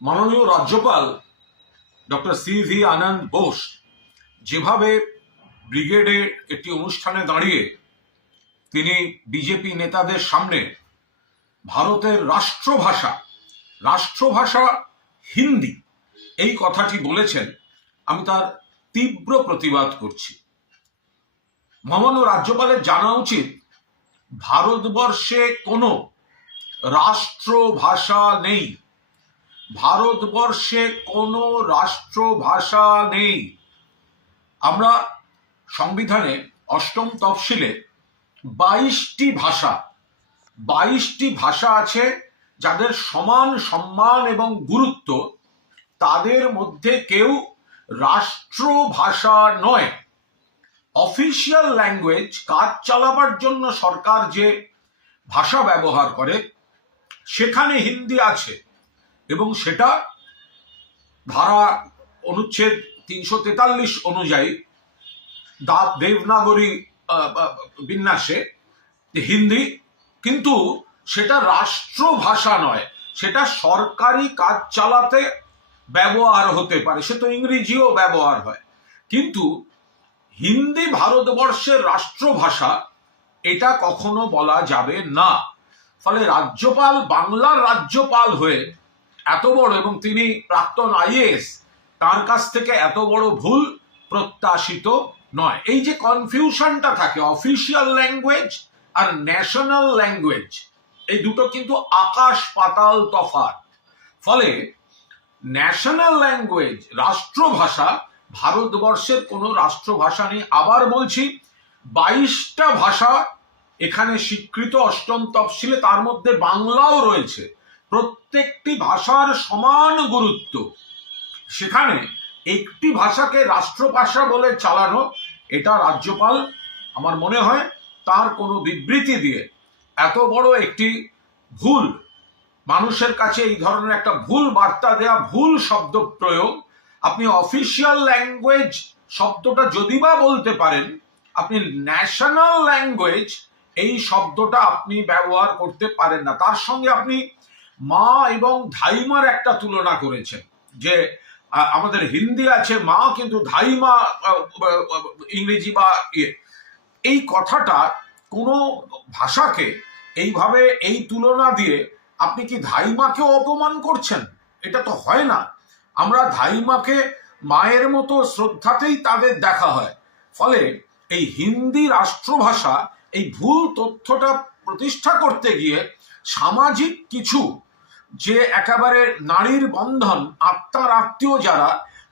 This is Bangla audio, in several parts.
মাননীয় রাজ্যপাল ডক্টর সি.ভি. আনন্দ বোস যেভাবে ব্রিগেডে একটি অনুষ্ঠানে দাঁড়িয়ে তিনি বিজেপি নেতাদের সামনে ভারতের রাষ্ট্রভাষা হিন্দি এই কথাটি বলেছেন, আমি তার তীব্র প্রতিবাদ করছি। মহামান্য রাজ্যপালের জানা উচিত ভারতবর্ষে কোনো রাষ্ট্রভাষা নেই। ভারতবর্ষে কোনো রাষ্ট্রভাষা নেই। আমরা সংবিধানে অষ্টম তফসিলে 22টি ভাষা আছে যাদের সমান সম্মান এবং গুরুত্ব, তাদের মধ্যে কেউ রাষ্ট্রভাষা নয়। অফিসিয়াল ল্যাঙ্গুয়েজ, কাজ চালাবার জন্য সরকার যে ভাষা ব্যবহার করে সেখানে হিন্দি আছে এবং সেটা ধারা অনুচ্ছেদ 343 অনুযায়ী দেবনাগরী বিন্যাসে হিন্দি, কিন্তু সেটা রাষ্ট্রভাষা নয়, সেটা সরকারি কাজ চালাতে ব্যবহার হতে পারে, সে তো ইংরেজিও ব্যবহার হয়, কিন্তু হিন্দি ভারতবর্ষের রাষ্ট্রভাষা এটা কখনো বলা যাবে না। ফলে রাজ্যপাল, বাংলার রাজ্যপাল হয়ে এত বড়, এবং তিনি প্রাক্তন আইএএস, তার কাছ থেকে এত বড় ভুল প্রত্যাশিত নয়। এই যে কনফিউশনটা থাকে, অফিসিয়াল ল্যাঙ্গুয়েজ আর ন্যাশনাল ল্যাঙ্গুয়েজ, এই দুটো কিন্তু আকাশ পাতাল তফাৎ। ফলে ন্যাশনাল ল্যাঙ্গুয়েজ, রাষ্ট্রভাষা, ভারতবর্ষের কোনো রাষ্ট্রভাষা নেই। আবার বলছি, 22টা ভাষা এখানে স্বীকৃত অষ্টম তফসিলে, তার মধ্যে বাংলাও রয়েছে। প্রত্যেকটি ভাষার সমান গুরুত্ব। সেখানে একটি ভাষাকে রাষ্ট্রভাষা বলে চালানো, এটা রাজ্যপাল আমার মনে হয় তার কোনো বিবৃতি দিয়ে এত বড় একটি ভুল, মানুষের কাছে এই ধরনের একটা ভুল বার্তা দেয়া, ভুল শব্দ প্রয়োগ। আপনি অফিসিয়াল ল্যাঙ্গুয়েজ শব্দটা যদি বা বলতে পারেন, আপনি ন্যাশনাল ল্যাঙ্গুয়েজ এই শব্দটা আপনি ব্যবহার করতে পারেন না। তার সঙ্গে আপনি মা এবং ধাইমার একটা তুলনা করেছেন, যে আমাদের হিন্দি আছে মা, কিন্তু ধাইমা ইংরেজি বা এই কথাটা, কোনো ভাষাকে এইভাবে এই তুলনা দিয়ে আপনি কি ধাইমাকেও অপমান করছেন? এটা তো হয় না। আমরা ধাইমাকে মায়ের মতো শ্রদ্ধাতেই তাদের দেখা হয়। ফলে এই হিন্দি রাষ্ট্রভাষা, এই ভুল তথ্যটা প্রতিষ্ঠা করতে গিয়ে সামাজিক কিছু, যে একেবারে নারীর বন্ধন, আত্মার আত্মীয় যারা,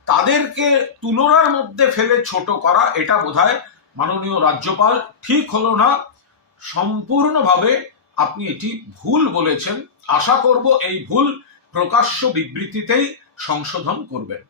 তাদেরকে তুলনার মধ্যে ফেলে ছোট করা, এটা বোধহয় মাননীয় রাজ্যপাল ঠিক হলো না। সম্পূর্ণভাবে আপনি এটি ভুল বলেছেন। আশা করব এই ভুল প্রকাশ্য বিবৃতিতেই সংশোধন করবেন।